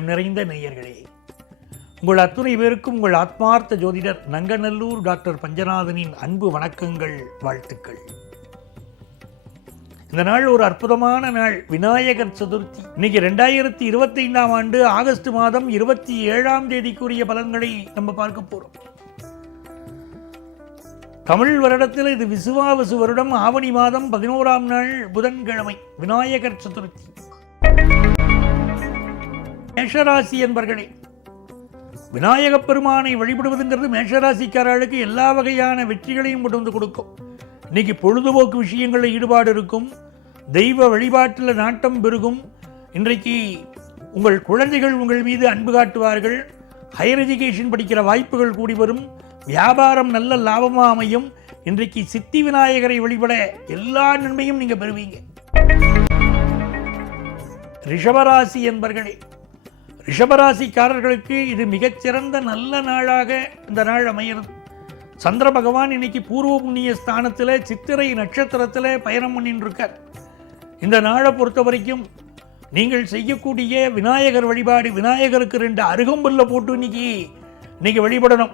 நெஞ்சம் நிறைந்த நேயர்களே. உங்கள் அத்துணை பேருக்கும் உங்கள் ஆத்மார்த்த ஜோதிடர் நங்கநல்லூர் டாக்டர் பஞ்சநாதனின் அன்பு வணக்கங்கள் வாழ்த்துக்கள். இந்த நாள் ஒரு அற்புதமான நாள். விநாயகர் சதுர்த்தி. இன்னைக்கு ரெண்டாயிரத்தி இருபத்தைந்தாம் ஆண்டு ஆகஸ்ட் மாதம் இருபத்தி ஏழாம் தேதிக்குரிய பலன்களை நம்ம பார்க்க போறோம். தமிழ் வருடத்தில் இது விசுவாவசு வருடம். ஆவணி மாதம் பதினோராம் நாள் புதன்கிழமை. விநாயகர் சதுர்த்தி. மேஷராசி என்பர்களே விநாயகப் பெருமானை வழிபடுவதுங்கிறது மேஷராசிக்காரர்களுக்கு எல்லா வகையான வெற்றிகளையும் கொண்டு வந்து கொடுக்கும். இன்னைக்கு பொழுதுபோக்கு விஷயங்களில் ஈடுபாடு இருக்கும் தெய்வ வழிபாட்டில் நாட்டம் பெருகும். இன்றைக்கு உங்கள் குழந்தைகள் உங்கள் மீது அன்பு காட்டுவார்கள் ஹையர் எஜுகேஷன் படிக்கிற வாய்ப்புகள் கூடி வரும் வியாபாரம் நல்ல லாபமாக அமையும். இன்றைக்கு சித்தி விநாயகரை வழிபட எல்லா நன்மையும் நீங்கள் பெறுவீங்க. ரிஷபராசி என்பர்களே ரிஷபராசிக்காரர்களுக்கு இது மிகச்சிறந்த நல்ல நாளாக இந்த நாள் அமைகிறது. சந்திர பகவான் இன்னைக்கு பூர்வ புண்ணிய ஸ்தானத்தில் சித்திரை நட்சத்திரத்தில் பயணம் பண்ணிட்டு இருக்கார் இந்த நாளை பொறுத்த வரைக்கும் நீங்கள் செய்யக்கூடிய விநாயகர் வழிபாடு விநாயகருக்கு ரெண்டு அருகம்புல்ல போட்டு இன்னைக்கு இன்னைக்கு வழிபடணும்.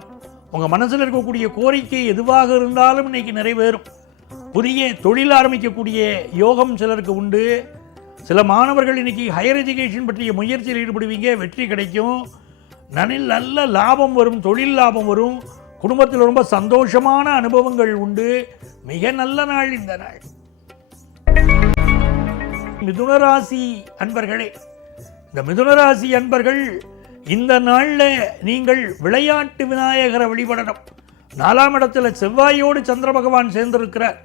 உங்கள் மனசில் இருக்கக்கூடிய கோரிக்கை எதுவாக இருந்தாலும் இன்னைக்கு நிறைவேறும். புதிய தொழில் ஆரம்பிக்கக்கூடிய யோகம் சிலருக்கு உண்டு. சில மாணவர்கள் இன்னைக்கு ஹையர் எஜுகேஷன் பற்றிய முயற்சியில் ஈடுபடுவீங்க வெற்றி கிடைக்கும். நனில் நல்ல லாபம் வரும் தொழில் லாபம் வரும். குடும்பத்தில் ரொம்ப சந்தோஷமான அனுபவங்கள் உண்டு. மிக நல்ல நாள் இந்த நாள். மிதுனராசி அன்பர்களே இந்த மிதுனராசி அன்பர்கள் இந்த நாளில் நீங்கள் விளையாட்டு விநாயகரை வழிபடணும். நாலாம் இடத்துல செவ்வாயோடு சந்திர பகவான் சேர்ந்திருக்கிறார்.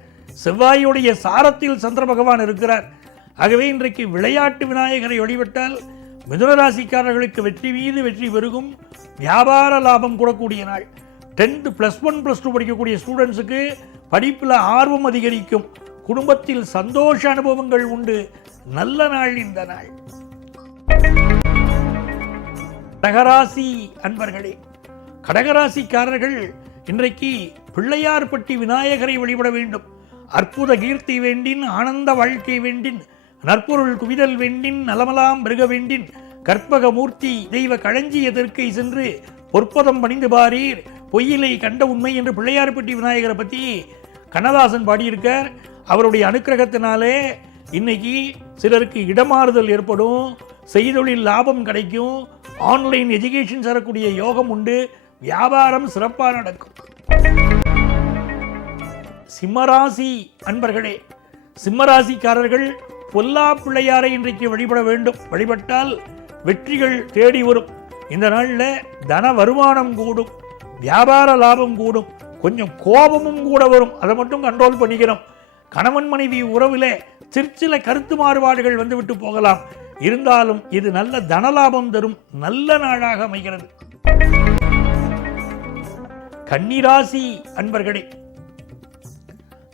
செவ்வாயுடைய சாரத்தில் சந்திர பகவான் இருக்கிறார். ஆகவே இன்றைக்கு விளையாட்டு விநாயகரை வழிபட்டால் மிதுனராசிக்காரர்களுக்கு வெற்றி மீது வெற்றி பெருகும். வியாபார லாபம் கூடக்கூடிய நாள். Tenth plus one plus two படிக்கக்கூடிய ஸ்டூடெண்ட்ஸுக்கு படிப்பில் ஆர்வம் அதிகரிக்கும். குடும்பத்தில் சந்தோஷ அனுபவங்கள் உண்டு. நல்ல நாள் இந்த நாள். கடகராசி அன்பர்களே கடகராசிக்காரர்கள் இன்றைக்கு பிள்ளையார்பட்டி விநாயகரை வழிபட வேண்டும். அற்புத கீர்த்தி வேண்டின் ஆனந்த வாழ்க்கை வேண்டின் நற்பொருள் குவிதல் வெண்டின் நலமலாம் மிருக வெண்டின். கற்பக மூர்த்தி தெய்வ களஞ்சியத்திற்கை சென்று பொற்பதம் பணிந்து பாரீர். பொய்யிலை கண்ட உண்மை என்று பிள்ளையார்பட்டி விநாயகரை பற்றி கண்ணதாசன் பாடியிருக்கார். அவருடைய அனுக்கிரகத்தினாலே இன்னைக்கு சிலருக்கு இடமாறுதல் ஏற்படும். செய்தொழில் லாபம் கிடைக்கும். ஆன்லைன் எஜுகேஷன் தரக்கூடிய யோகம் உண்டு. வியாபாரம் சிறப்பாக நடக்கும். சிம்மராசி அன்பர்களே சிம்மராசிக்காரர்கள் பொல்லா பிள்ளையாரை இன்றைக்கு வழிபட வேண்டும். வழிபட்டால் வெற்றிகள் தேடி வரும். இந்த நாளில் தன வருமானம் கூடும் வியாபார லாபம் கூடும் கொஞ்சம் கோபமும் கூட வரும். அதை மட்டும் கண்ட்ரோல் பண்ணிக்கிறோம் கணவன் மனைவி உறவில் சிற்சில கருத்து மாறுபாடுகள் வந்துவிட்டு போகலாம். இருந்தாலும் இது நல்ல தனலாபம் தரும் நல்ல நாளாக அமைகிறது. கன்னிராசி அன்பர்களே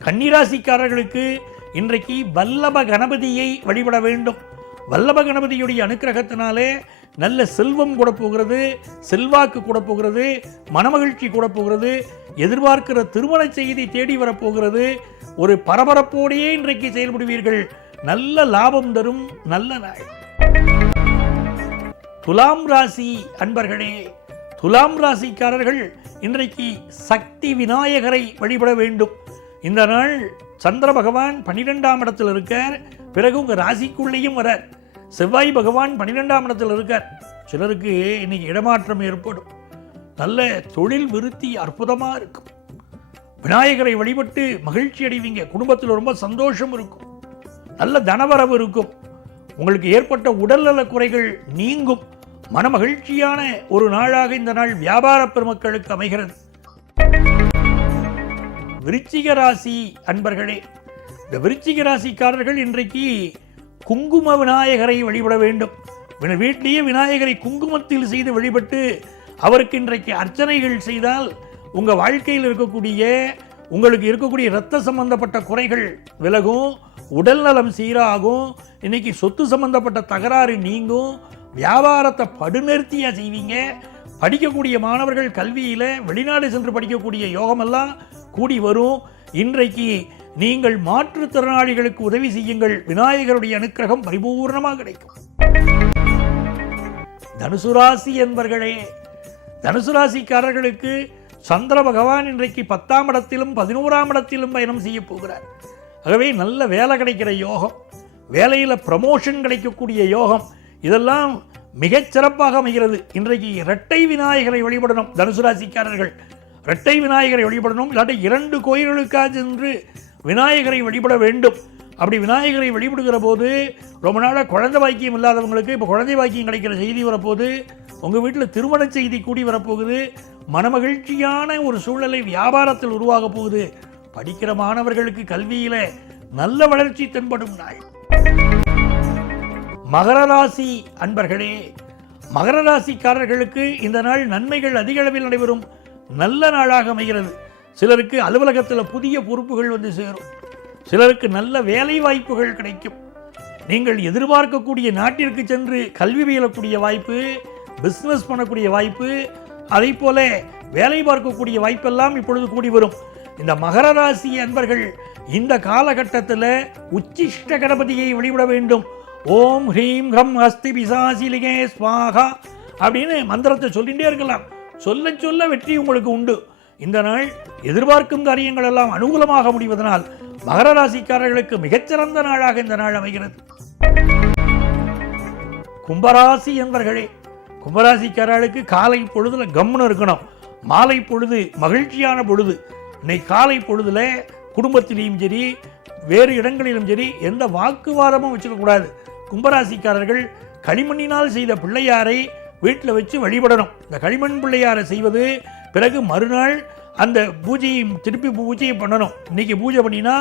கன்னிராசிக்காரர்களுக்கு இன்றைக்கு வல்லப கணபதியை வழிபட வேண்டும். வல்லப கணபதியுடைய அனுக்கிரகத்தினாலே நல்ல செல்வம் கூட போகிறது செல்வாக்கு கூட போகிறது மனமகிழ்ச்சி கூட போகிறது எதிர்பார்க்கிற திருமண செய்தி தேடி வரப்போகிறது. ஒரு பரபரப்போடையே இன்றைக்கு செயல்படுவீர்கள். நல்ல லாபம் தரும் நல்ல நாள். துலாம் ராசி அன்பர்களே துலாம் ராசிக்காரர்கள் இன்றைக்கு சக்தி விநாயகரை வழிபட வேண்டும். இந்த நாள் சந்திர பகவான் பன்னிரெண்டாம் இடத்தில் இருக்கார். பிறகு உங்க ராசிக்குள்ளேயும் வரார். செவ்வாய் பகவான் பன்னிரெண்டாம் இடத்தில் இருக்கார். சிலருக்கு இன்னைக்கு இடமாற்றம் ஏற்படும். நல்ல தொழில் விருத்தி அற்புதமாக இருக்கும். விநாயகரை வழிபட்டு மகிழ்ச்சி அடைவீங்க. குடும்பத்தில் ரொம்ப சந்தோஷம் இருக்கும். நல்ல தனவரவு இருக்கும். உங்களுக்கு ஏற்பட்ட உடல்நல குறைகள் நீங்கும். மனமகிழ்ச்சியான ஒரு நாளாக இந்த நாள் வியாபார பெருமக்களுக்கு அமைகிறது. விருச்சிக ராசி அன்பர்களே இந்த விருச்சிக ராசிக்காரர்கள் இன்றைக்கு குங்கும விநாயகரை வழிபட வேண்டும். வீட்டிலேயே விநாயகரை குங்குமத்தில் செய்து வழிபட்டு அவருக்கு இன்றைக்கு அர்ச்சனைகள் செய்தால் உங்கள் வாழ்க்கையில் இருக்கக்கூடிய உங்களுக்கு இருக்கக்கூடிய இரத்த சம்பந்தப்பட்ட குறைகள் விலகும் உடல் நலம் சீராகும் இன்னைக்கு சொத்து சம்பந்தப்பட்ட தகராறு நீங்கும் வியாபாரத்தை படுநிறுத்தியாக செய்வீங்க படிக்கக்கூடிய மாணவர்கள் கல்வியில் வெளிநாடு சென்று படிக்கக்கூடிய யோகமெல்லாம் கூடி வரும். இன்றைக்கு நீங்கள் மாற்றுத்திறனாளிகளுக்கு உதவி செய்யுங்கள். விநாயகருடைய அனுக்கிரகம் பரிபூர்ணமாக கிடைக்கும். தனுசு ராசி என்பர்களே தனுசு ராசிக்காரர்களுக்கு சந்திர பகவான் இன்றைக்கு பத்தாம் இடத்திலும் பதினோராம் இடத்திலும் பயணம் செய்ய போகிறார். ஆகவே நல்ல வேலை கிடைக்கிற யோகம் வேலையில் ப்ரமோஷன் கிடைக்கக்கூடிய யோகம் இதெல்லாம் மிகச் சிறப்பாக அமைகிறது. இன்றைக்கு இரட்டை விநாயகரை வழிபடணும் தனுசு ராசிக்காரர்கள். இரட்டை விநாயகரை வழிபடணும் இல்லாட்டி இரண்டு கோயில்களுக்காக சென்று விநாயகரை வழிபட வேண்டும். அப்படி விநாயகரை வழிபடுகிற போது ரொம்ப நாளாக குழந்தை பாக்கியம் இல்லாதவங்களுக்கு இப்போ குழந்தை பாக்கியம் கிடைக்கிற செய்தி வரப்போகுது. உங்கள் வீட்டில் திருமண செய்தி கூடி வரப்போகுது. மனமகிழ்ச்சியான ஒரு சூழலை வியாபாரத்தில் உருவாக போகுது. படிக்கிற மாணவர்களுக்கு கல்வியில் நல்ல வளர்ச்சி தென்படும் நாள். மகர ராசி அன்பர்களே மகர ராசிக்காரர்களுக்கு இந்த நாள் நன்மைகள் அதிக அளவில் நடைபெறும். நல்ல நாளாக அமைகிறது. சிலருக்கு அலுவலகத்தில் புதிய பொறுப்புகள் வந்து சேரும். சிலருக்கு நல்ல வேலை வாய்ப்புகள் கிடைக்கும். நீங்கள் எதிர்பார்க்கக்கூடிய நாட்டிற்கு சென்று கல்வி பயிலக்கூடிய வாய்ப்பு பிஸ்னஸ் பண்ணக்கூடிய வாய்ப்பு அதை போல வேலை பார்க்கக்கூடிய வாய்ப்பெல்லாம் இப்பொழுது கூடி வரும். இந்த மகர ராசி அன்பர்கள் இந்த காலகட்டத்தில் உச்சிஷ்ட கணபதியை வழிபட வேண்டும். ஓம் ஹ்ரீம் ஹம் அஸ்தி பிசாசிலிகே ஸ்வாகா அப்படின்னு மந்திரத்தை சொல்லிகிட்டே இருக்கலாம். சொல்ல சொல்ல வெற்றி உங்களுக்கு உண்டு. இந்த நாள் எதிர்பார்க்கும் காரியங்கள் எல்லாம் அனுகூலமாக முடிவதனால் மகர ராசிக்காரர்களுக்கு மிகச்சிறந்த நாளாக இந்த நாள் அமைகிறது. கும்பராசி என்பர்களே கும்பராசிக்காரர்களுக்கு காலை பொழுதுல கம்னு இருக்கணும். மாலை பொழுது மகிழ்ச்சியான பொழுது. இன்னைக்கு காலை பொழுதுல குடும்பத்திலையும் சரி வேறு இடங்களிலும் சரி எந்த வாக்குவாதமும் வச்சுக்கக்கூடாது. கும்பராசிக்காரர்கள் களிமண்ணினால் செய்த பிள்ளையாரை வீட்டில் வச்சு வழிபடணும். இந்த களிமண் பிள்ளையாரை செய்வது பிறகு மறுநாள் அந்த பூஜையை திருப்பி பூஜையை பண்ணணும். இன்னைக்கு பூஜை பண்ணினா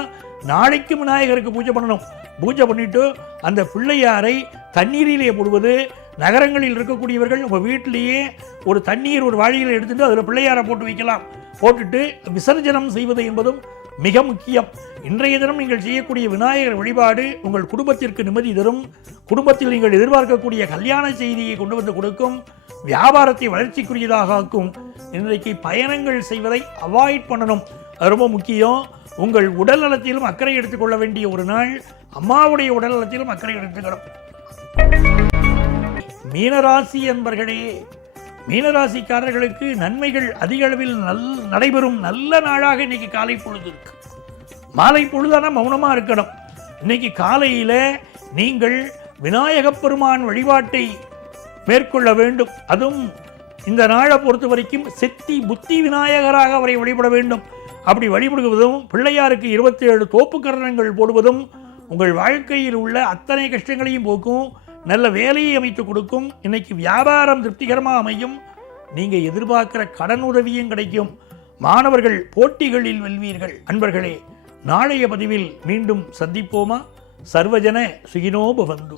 நாளைக்கு விநாயகருக்கு பூஜை பண்ணணும். பூஜை பண்ணிட்டு அந்த பிள்ளையாரை தண்ணீரிலே போடுவது நகரங்களில் இருக்கக்கூடியவர்கள் உங்கள் வீட்டிலேயே ஒரு தண்ணீர் ஒரு வாழியில் எடுத்துகிட்டு அதில் பிள்ளையாரை போட்டு வைக்கலாம். போட்டுட்டு விசர்ஜனம் செய்வது என்பதும் மிக முக்கியம். இன்றைய தினம் நீங்கள் செய்யக்கூடிய விநாயகர் வழிபாடு உங்கள் குடும்பத்திற்கு நிம்மதி தரும். குடும்பத்தில் நீங்கள் எதிர்பார்க்கக்கூடிய கல்யாண செய்தியை கொண்டு வந்து கொடுக்கும். வியாபாரத்தை வளர்ச்சிக்குரியதாக ஆக்கும். இன்றைக்கு பயணங்கள் செய்வதை அவாய்ட் பண்ணணும். அது ரொம்ப முக்கியம். உங்கள் உடல் நலத்திலும் அக்கறை எடுத்துக்கொள்ள வேண்டிய ஒரு நாள் அம்மாவுடைய உடல் நலத்திலும் அக்கறை எடுத்துக்கணும் மீனராசி என்பர்களே மீனராசிக்காரர்களுக்கு நன்மைகள் அதிக அளவில் நல் நடைபெறும் நல்ல நாளாக இன்னைக்கு காலை பொழுது இருக்கு. மாலை பொழுதான மௌனமாக இருக்கணும். இன்னைக்கு காலையில் நீங்கள் விநாயகப் பெருமான் வழிபாட்டை மேற்கொள்ள வேண்டும். அதுவும் இந்த நாளை பொறுத்த வரைக்கும் சித்தி புத்தி விநாயகராக அவரை வழிபட வேண்டும். அப்படி வழிபடுவதும் பிள்ளையாருக்கு இருபத்தி ஏழு தோப்புக்கரணங்கள் போடுவதும் உங்கள் வாழ்க்கையில் உள்ள அத்தனை கஷ்டங்களையும் போக்கும். நல்ல வேலையை அமைத்து கொடுக்கும். இன்னைக்கு வியாபாரம் திருப்திகரமாக அமையும். நீங்கள் எதிர்பார்க்கிற கடன் உதவியும் கிடைக்கும். மாணவர்கள் போட்டிகளில் வெல்வீர்கள். அன்பர்களே நாளைய பதிவில் மீண்டும் சந்திப்போமா? சர்வஜன சுகினோபவந்து.